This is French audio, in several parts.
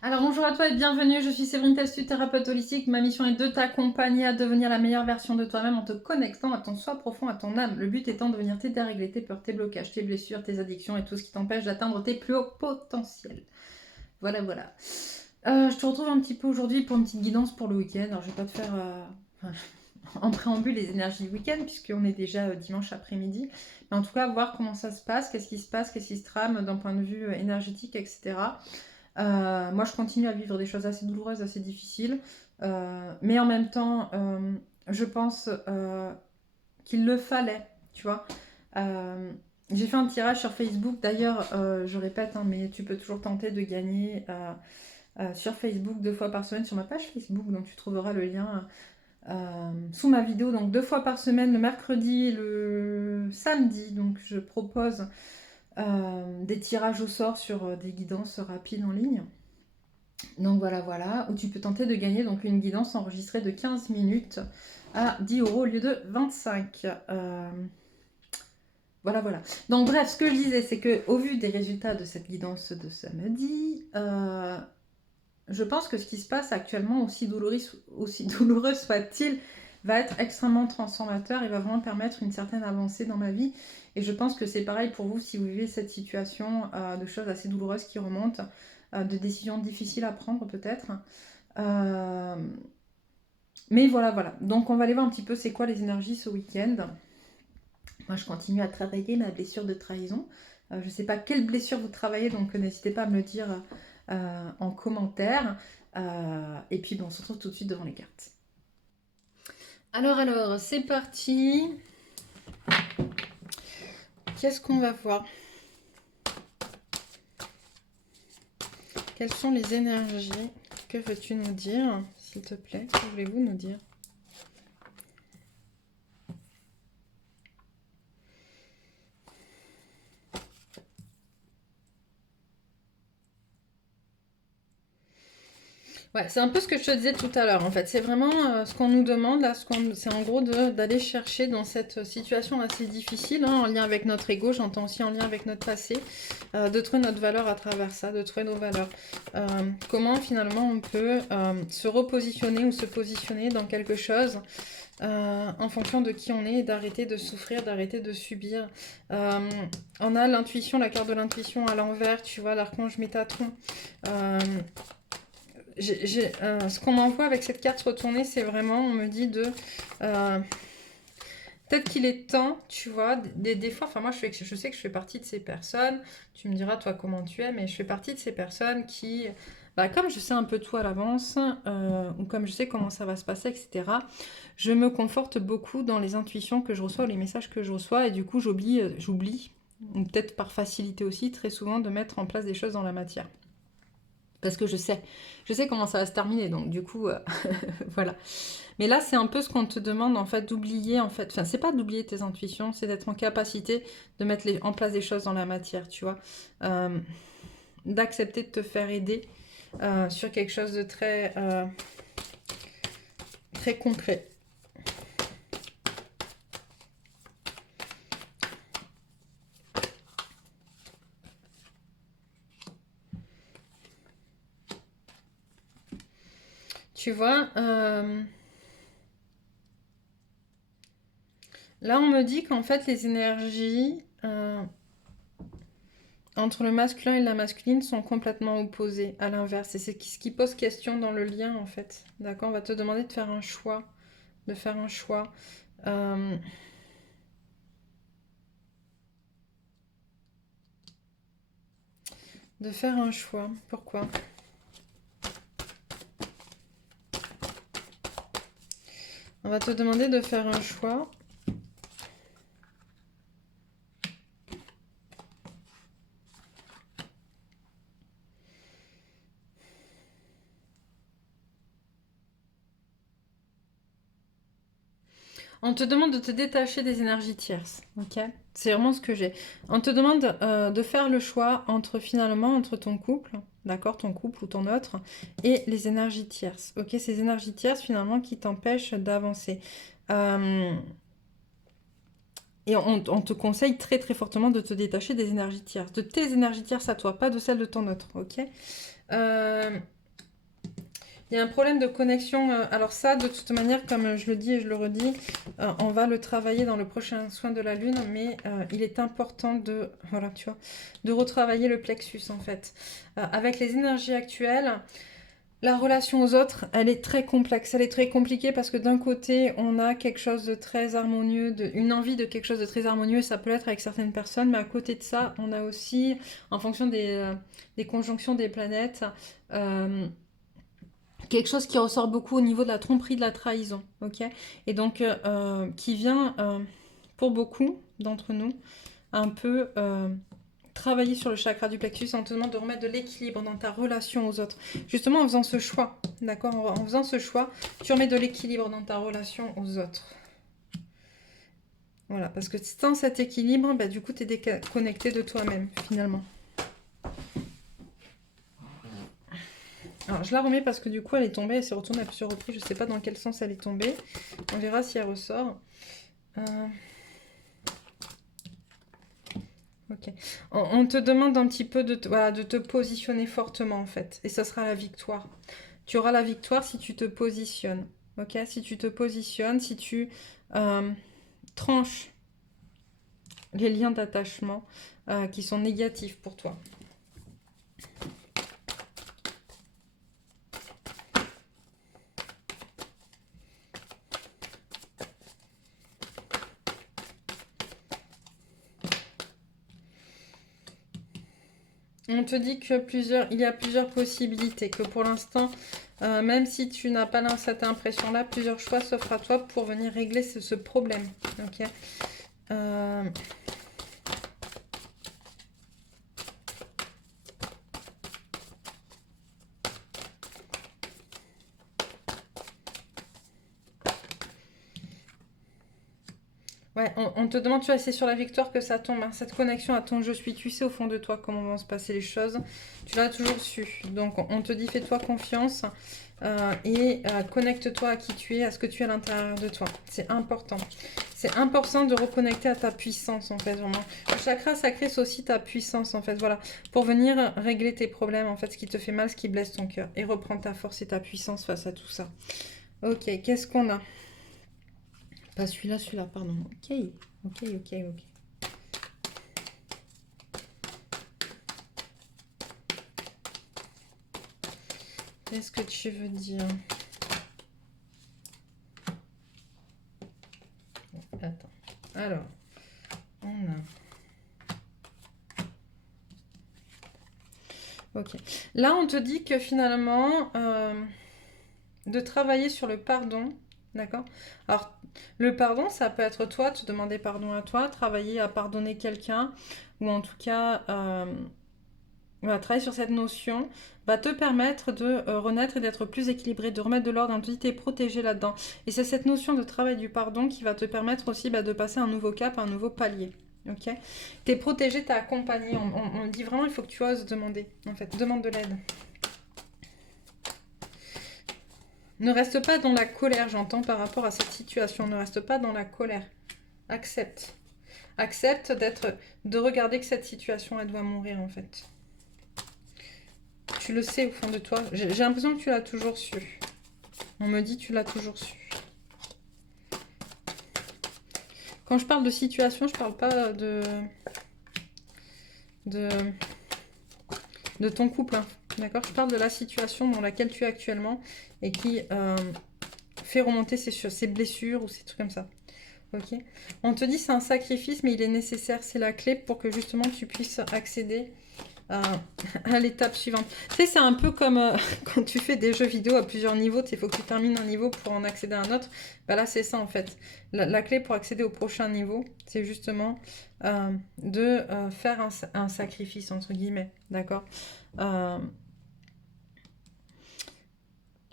Alors bonjour à toi et bienvenue, je suis Séverine Testu, thérapeute holistique. Ma mission est de t'accompagner à devenir la meilleure version de toi-même en te connectant à ton soi profond, à ton âme. Le but étant de venir t'aider à régler tes peurs, tes blocages, tes blessures, tes addictions et tout ce qui t'empêche d'atteindre tes plus hauts potentiels. Voilà, voilà. Je te retrouve un petit peu aujourd'hui pour une petite guidance pour le week-end. Alors je vais pas te faire en préambule les énergies du week-end puisqu'on est déjà dimanche après-midi. Mais en tout cas, voir comment ça se passe, qu'est-ce qui se passe, qu'est-ce qui se trame d'un point de vue énergétique, etc. Moi, je continue à vivre des choses assez douloureuses, assez difficiles. Mais en même temps, je pense qu'il le fallait, tu vois. Euh, j'ai fait un tirage sur Facebook. D'ailleurs, je répète, hein, mais tu peux toujours tenter de gagner sur Facebook 2 fois par semaine, sur ma page Facebook. Donc, tu trouveras le lien sous ma vidéo. Donc, 2 fois par semaine, le mercredi et le samedi. Donc, je propose des tirages au sort sur des guidances rapides en ligne. Donc voilà, voilà, où tu peux tenter de gagner donc une guidance enregistrée de 15 minutes à 10 € au lieu de 25. Voilà, voilà. Donc bref, ce que je disais, c'est que au vu des résultats de cette guidance de samedi, je pense que ce qui se passe actuellement, aussi douloureux soit-il, va être extrêmement transformateur et va vraiment permettre une certaine avancée dans ma vie. Et je pense que c'est pareil pour vous si vous vivez cette situation de choses assez douloureuses qui remontent, de décisions difficiles à prendre peut-être. Euh, mais voilà, voilà. Donc on va aller voir un petit peu c'est quoi les énergies ce week-end. Moi je continue à travailler ma blessure de trahison. Je ne sais pas quelle blessure vous travaillez, donc n'hésitez pas à me le dire en commentaire. Et puis bon, on se retrouve tout de suite devant les cartes. Alors, c'est parti. Qu'est-ce qu'on va voir? Quelles sont les énergies? Que veux-tu nous dire, s'il te plaît? Que voulez-vous nous dire? Ouais, c'est un peu ce que je te disais tout à l'heure, en fait. C'est vraiment ce qu'on nous demande, là, c'est en gros d'aller chercher dans cette situation assez difficile, hein, en lien avec notre ego, j'entends aussi en lien avec notre passé, de trouver notre valeur à travers ça, de trouver nos valeurs. Comment finalement on peut se repositionner ou se positionner dans quelque chose en fonction de qui on est, et d'arrêter de souffrir, d'arrêter de subir. On a l'intuition, la carte de l'intuition à l'envers, tu vois, l'archange Métatron. Ce qu'on m'envoie avec cette carte retournée, c'est vraiment, on me dit de... peut-être qu'il est temps, tu vois, des fois, enfin moi je sais que je fais partie de ces personnes, tu me diras toi comment tu es, mais je fais partie de ces personnes qui, bah, comme je sais un peu tout à l'avance, ou comme je sais comment ça va se passer, etc., je me conforte beaucoup dans les intuitions que je reçois, les messages que je reçois, et du coup j'oublie, ou peut-être par facilité aussi, très souvent, de mettre en place des choses dans la matière. Parce que je sais comment ça va se terminer, donc du coup, voilà. Mais là, c'est un peu ce qu'on te demande, en fait, d'oublier, en fait. Enfin, c'est pas d'oublier tes intuitions, c'est d'être en capacité de mettre en place des choses dans la matière, tu vois. D'accepter de te faire aider sur quelque chose de très, très concret. Tu vois, là, on me dit qu'en fait, les énergies entre le masculin et la masculine sont complètement opposées, à l'inverse. Et c'est ce qui pose question dans le lien, en fait. D'accord? On va te demander de faire un choix. De faire un choix. Euh, de faire un choix. Pourquoi? On va te demander de faire un choix. On te demande de te détacher des énergies tierces, ok? C'est vraiment ce que j'ai. On te demande de faire le choix entre ton couple, d'accord, ton couple ou ton autre, et les énergies tierces, ok? Ces énergies tierces finalement qui t'empêchent d'avancer. Et on te conseille très très fortement de te détacher des énergies tierces, de tes énergies tierces à toi, pas de celles de ton autre, ok? Il y a un problème de connexion. Alors ça, de toute manière, comme je le dis et je le redis, on va le travailler dans le prochain soin de la lune, mais il est important de, voilà, tu vois, de retravailler le plexus en fait. Avec les énergies actuelles, la relation aux autres, elle est très complexe, elle est très compliquée parce que d'un côté, on a quelque chose de très harmonieux, une envie de quelque chose de très harmonieux, ça peut être avec certaines personnes, mais à côté de ça, on a aussi, en fonction des conjonctions des planètes, quelque chose qui ressort beaucoup au niveau de la tromperie, de la trahison, ok. Et donc, qui vient, pour beaucoup d'entre nous, un peu travailler sur le chakra du plexus. On te demande de remettre de l'équilibre dans ta relation aux autres. Justement, en faisant ce choix, d'accord, en faisant ce choix, tu remets de l'équilibre dans ta relation aux autres. Voilà, parce que sans cet équilibre, bah, du coup, tu es déconnecté de toi-même, finalement. Alors, je la remets parce que du coup, elle est tombée, elle s'est retournée à plusieurs reprises. Je ne sais pas dans quel sens elle est tombée. On verra si elle ressort. Ok. On te demande un petit peu voilà, de te positionner fortement, en fait. Et ça sera la victoire. Tu auras la victoire si tu te positionnes. Ok? Si tu te positionnes, si tu tranches les liens d'attachement qui sont négatifs pour toi. On te dit que il y a plusieurs possibilités, que pour l'instant, même si tu n'as pas cette impression-là, plusieurs choix s'offrent à toi pour venir régler ce problème. Ok? Ouais, on te demande, tu vois, c'est sur la victoire que ça tombe, hein, cette connexion à ton je suis, tu sais au fond de toi comment vont se passer les choses, tu l'as toujours su. Donc on te dit fais-toi confiance et connecte-toi à qui tu es, à ce que tu es à l'intérieur de toi. C'est important. C'est important de reconnecter à ta puissance en fait, vraiment. Le chakra sacré, c'est aussi ta puissance en fait, voilà. Pour venir régler tes problèmes en fait, ce qui te fait mal, ce qui blesse ton cœur. Et reprendre ta force et ta puissance face à tout ça. Ok, qu'est-ce qu'on a? Pas celui-là, celui-là, pardon. Ok, ok, ok, ok. Qu'est-ce que tu veux dire? Attends. Alors, on a... Ok. Là, on te dit que finalement, de travailler sur le pardon, d'accord? Alors, le pardon, ça peut être toi, te demander pardon à toi, travailler à pardonner quelqu'un, ou en tout cas, voilà, travailler sur cette notion va te permettre de renaître et d'être plus équilibré, de remettre de l'ordre, hein, tu es protégé là-dedans. Et c'est cette notion de travail du pardon qui va te permettre aussi de passer un nouveau cap, un nouveau palier. Ok? T'es protégé, t'es accompagné. On dit vraiment, il faut que tu oses demander. En fait, demande de l'aide. Ne reste pas dans la colère, j'entends, par rapport à cette situation. Ne reste pas dans la colère. Accepte. Accepte de regarder que cette situation, elle doit mourir, en fait. Tu le sais au fond de toi. J'ai l'impression que tu l'as toujours su. On me dit que tu l'as toujours su. Quand je parle de situation, je parle pas de ton couple. Hein. D'accord? Je parle de la situation dans laquelle tu es actuellement et qui fait remonter ses blessures ou ces trucs comme ça. Ok? On te dit c'est un sacrifice, mais il est nécessaire. C'est la clé pour que justement tu puisses accéder à l'étape suivante. Tu sais, c'est un peu comme quand tu fais des jeux vidéo à plusieurs niveaux, il faut que tu termines un niveau pour en accéder à un autre. Bah là, c'est ça en fait. La clé pour accéder au prochain niveau, c'est justement de faire un sacrifice, entre guillemets. D'accord?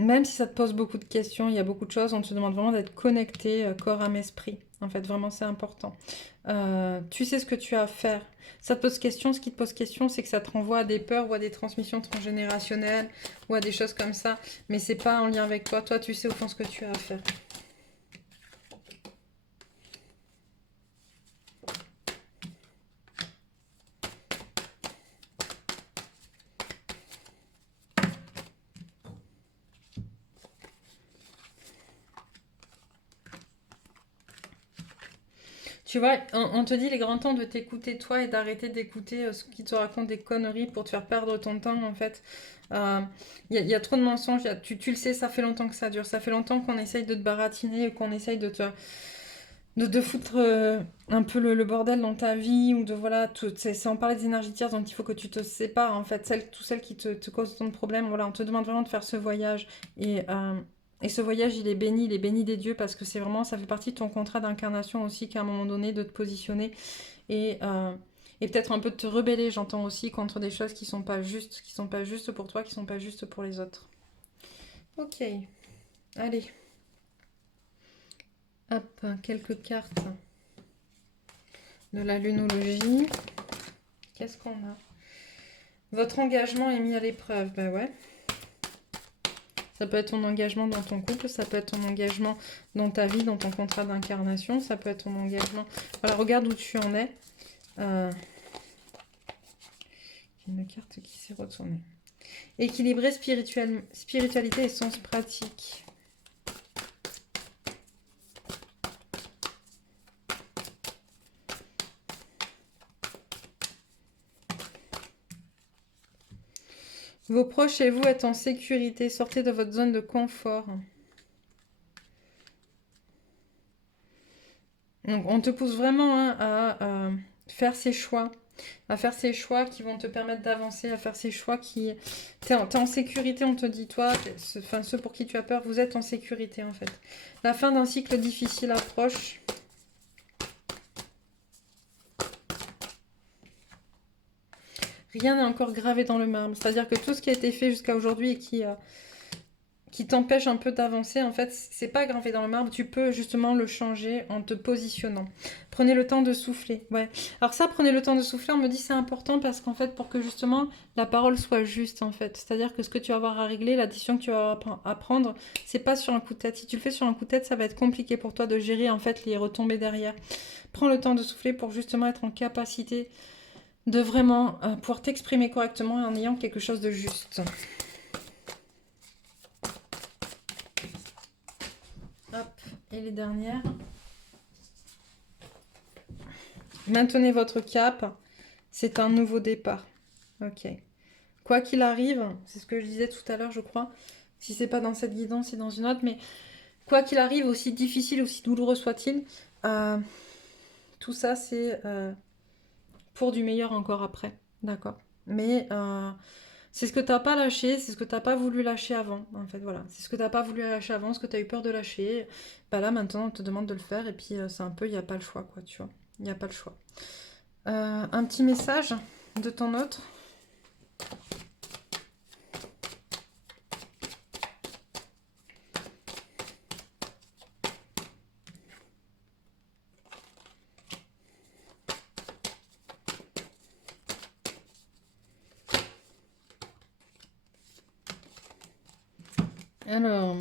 Même si ça te pose beaucoup de questions, il y a beaucoup de choses, on te demande vraiment d'être connecté corps, âme, esprit. En fait, vraiment, c'est important. Tu sais ce que tu as à faire. Ça te pose question, ce qui te pose question, c'est que ça te renvoie à des peurs ou à des transmissions transgénérationnelles ou à des choses comme ça. Mais c'est pas en lien avec toi. Toi, tu sais au fond ce que tu as à faire. Tu vois, on te dit il est grand temps de t'écouter toi et d'arrêter d'écouter ce qui te raconte des conneries pour te faire perdre ton temps en fait. Il y a trop de mensonges, tu le sais, ça fait longtemps que ça dure, ça fait longtemps qu'on essaye de te baratiner, qu'on essaye de foutre un peu le bordel dans ta vie ou de voilà, c'est on parlait des énergies tierces dont il faut que tu te sépares en fait, toutes celles qui te causent tant de problèmes, voilà, on te demande vraiment de faire ce voyage et ce voyage il est béni des dieux parce que c'est vraiment, ça fait partie de ton contrat d'incarnation aussi qu'à un moment donné de te positionner et, euh, et peut-être un peu de te rebeller, j'entends aussi, contre des choses qui sont pas justes pour toi, qui sont pas justes pour les autres. Ok, allez, hop, quelques cartes de la lunologie. Qu'est-ce qu'on a? Votre engagement est mis à l'épreuve. Bah ouais. Ça peut être ton engagement dans ton couple, ça peut être ton engagement dans ta vie, dans ton contrat d'incarnation, ça peut être ton engagement... Voilà, regarde où tu en es. Une carte qui s'est retournée. Équilibrer spiritualité et sens pratique. Vos proches et vous êtes en sécurité. Sortez de votre zone de confort. Donc, on te pousse vraiment hein, à faire ces choix. À faire ces choix qui vont te permettre d'avancer, à faire ces choix qui... T'es en sécurité, on te dit, toi, enfin, ceux pour qui tu as peur, vous êtes en sécurité en fait. La fin d'un cycle difficile approche. Rien n'est encore gravé dans le marbre. C'est-à-dire que tout ce qui a été fait jusqu'à aujourd'hui et qui t'empêche un peu d'avancer, en fait, c'est pas gravé dans le marbre. Tu peux justement le changer en te positionnant. Prenez le temps de souffler. Ouais. Alors ça, prenez le temps de souffler, on me dit c'est important parce qu'en fait, pour que justement la parole soit juste, en fait. C'est-à-dire que ce que tu vas avoir à régler, la décision que tu vas avoir à prendre, c'est pas sur un coup de tête. Si tu le fais sur un coup de tête, ça va être compliqué pour toi de gérer, en fait, les retombées derrière. Prends le temps de souffler pour justement être en capacité de vraiment pouvoir t'exprimer correctement en ayant quelque chose de juste. Hop, et les dernières. Maintenez votre cap, c'est un nouveau départ. Ok. Quoi qu'il arrive, c'est ce que je disais tout à l'heure, je crois. Si c'est pas dans cette guidance, c'est dans une autre, mais quoi qu'il arrive, aussi difficile, aussi douloureux soit-il, tout ça c'est pour du meilleur encore après. D'accord. Mais c'est ce que t'as pas lâché, c'est ce que t'as pas voulu lâcher avant. En fait, voilà. C'est ce que t'as pas voulu lâcher avant, ce que t'as eu peur de lâcher. Bah là, maintenant, on te demande de le faire. Et puis, c'est un peu, il n'y a pas le choix, quoi, tu vois. Il n'y a pas le choix. Un petit message de ton autre. Alors...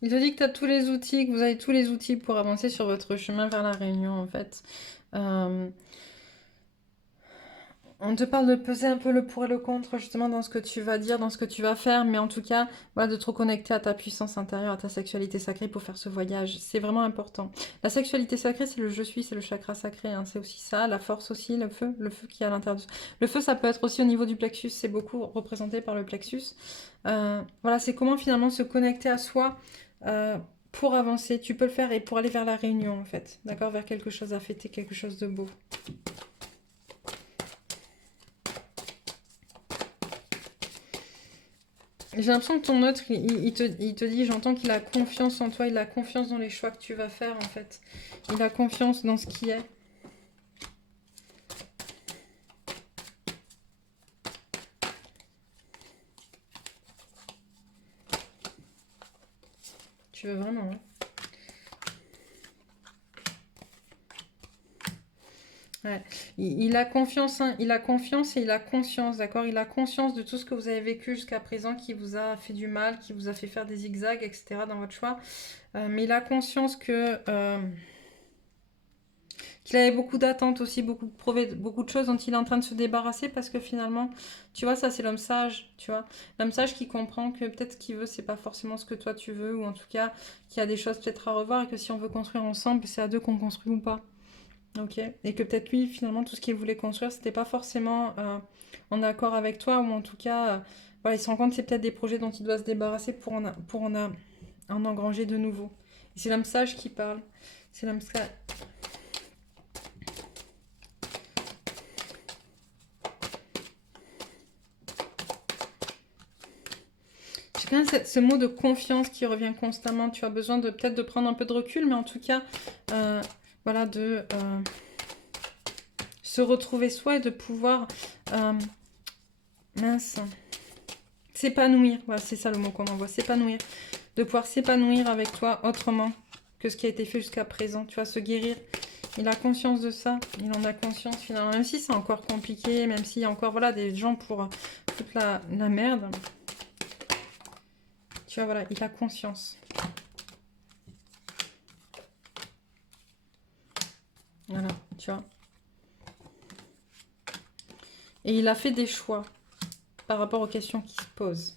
Il te dit que tu as tous les outils, que vous avez tous les outils pour avancer sur votre chemin vers la réunion, en fait. On te parle de peser un peu le pour et le contre, justement, dans ce que tu vas dire, dans ce que tu vas faire, mais en tout cas, voilà, de te reconnecter à ta puissance intérieure, à ta sexualité sacrée pour faire ce voyage. C'est vraiment important. La sexualité sacrée, c'est le je suis, c'est le chakra sacré, hein, c'est aussi ça, la force aussi, le feu qui est à l'intérieur. Le feu, ça peut être aussi au niveau du plexus, c'est beaucoup représenté par le plexus. Voilà, c'est comment finalement se connecter à soi pour avancer. Tu peux le faire et pour aller vers la réunion, en fait, d'accord, vers quelque chose à fêter, quelque chose de beau. J'ai l'impression que ton autre, il te dit, j'entends qu'il a confiance en toi, il a confiance dans les choix que tu vas faire en fait. Il a confiance dans ce qui est. Tu veux vraiment, hein? Ouais. Il a confiance, hein, il a confiance et il a conscience, d'accord? Il a conscience de tout ce que vous avez vécu jusqu'à présent qui vous a fait du mal, qui vous a fait faire des zigzags, etc. dans votre choix. Mais il a conscience qu'il avait beaucoup d'attentes aussi, beaucoup de choses dont il est en train de se débarrasser parce que finalement, tu vois, ça c'est l'homme sage, tu vois. L'homme sage qui comprend que peut-être ce qu'il veut, c'est pas forcément ce que toi tu veux, ou en tout cas qu'il y a des choses peut-être à revoir et que si on veut construire ensemble, c'est à deux qu'on construit ou pas. Ok. Et que peut-être lui, finalement, tout ce qu'il voulait construire, c'était pas forcément en accord avec toi, ou en tout cas, voilà, il se rend compte que c'est peut-être des projets dont il doit se débarrasser en engranger de nouveau. Et c'est l'homme sage qui parle. C'est l'homme sage. J'ai quand même ce mot de confiance qui revient constamment. Tu as besoin de peut-être de prendre un peu de recul, mais en tout cas, voilà, de se retrouver soi et de pouvoir, mince, s'épanouir. Voilà, c'est ça le mot qu'on envoie, s'épanouir. De pouvoir s'épanouir avec toi autrement que ce qui a été fait jusqu'à présent. Tu vois, se guérir. Il a conscience de ça. Il en a conscience finalement. Même si c'est encore compliqué, même s'il y a encore voilà, des gens pour toute la merde. Tu vois, voilà, il a conscience. Voilà, tu vois. Et il a fait des choix par rapport aux questions qui se posent.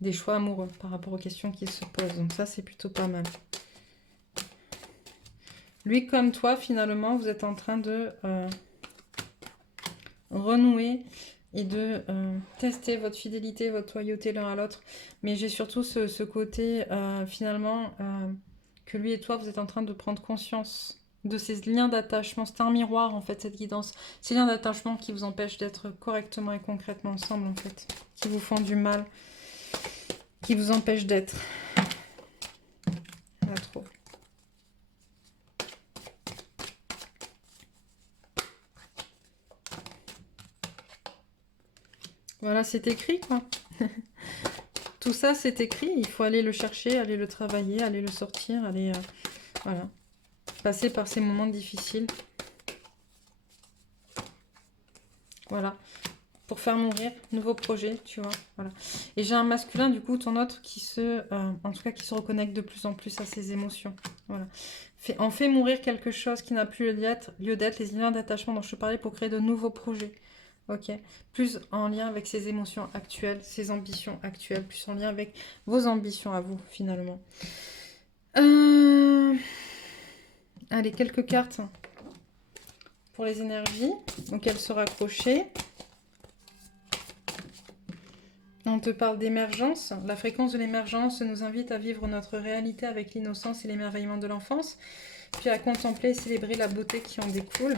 Des choix amoureux par rapport aux questions qui se posent. Donc ça, c'est plutôt pas mal. Lui comme toi, finalement, vous êtes en train de renouer et de tester votre fidélité, votre loyauté l'un à l'autre. Mais j'ai surtout ce côté, finalement, que lui et toi, vous êtes en train de prendre conscience de ces liens d'attachement. C'est un miroir, en fait, cette guidance. Ces liens d'attachement qui vous empêchent d'être correctement et concrètement ensemble, en fait. Qui vous font du mal. Qui vous empêchent d'être. Pas trop. Voilà, c'est écrit, quoi. Tout ça, c'est écrit. Il faut aller le chercher, aller le travailler, aller le sortir, aller... voilà. Passer par ces moments difficiles. Voilà. Pour faire mourir, nouveau projet, tu vois. Voilà. Et j'ai un masculin, du coup, ton autre, qui en tout cas, qui se reconnecte de plus en plus à ses émotions. Voilà. On fait mourir quelque chose qui n'a plus lieu d'être, les liens d'attachement dont je te parlais, pour créer de nouveaux projets. Ok, plus en lien avec ses émotions actuelles, ses ambitions actuelles, plus en lien avec vos ambitions à vous, finalement. Allez, quelques cartes pour les énergies auxquelles se raccrocher. On te parle d'émergence. La fréquence de l'émergence nous invite à vivre notre réalité avec l'innocence et l'émerveillement de l'enfance, puis à contempler et célébrer la beauté qui en découle.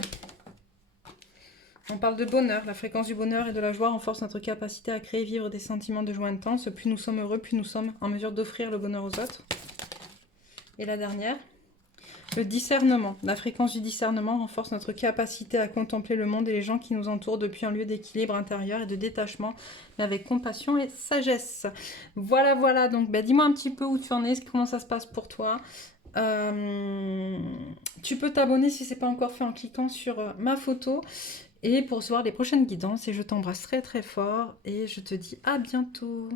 On parle de bonheur. La fréquence du bonheur et de la joie renforce notre capacité à créer et vivre des sentiments de joie intense. Plus nous sommes heureux, plus nous sommes en mesure d'offrir le bonheur aux autres. Et la dernière, le discernement. La fréquence du discernement renforce notre capacité à contempler le monde et les gens qui nous entourent depuis un lieu d'équilibre intérieur et de détachement, mais avec compassion et sagesse. Voilà, voilà. Donc, dis-moi un petit peu où tu en es, comment ça se passe pour toi. Tu peux t'abonner si ce n'est pas encore fait en cliquant sur ma photo. Et pour recevoir les prochaines guidances, et je t'embrasse très très fort et je te dis à bientôt.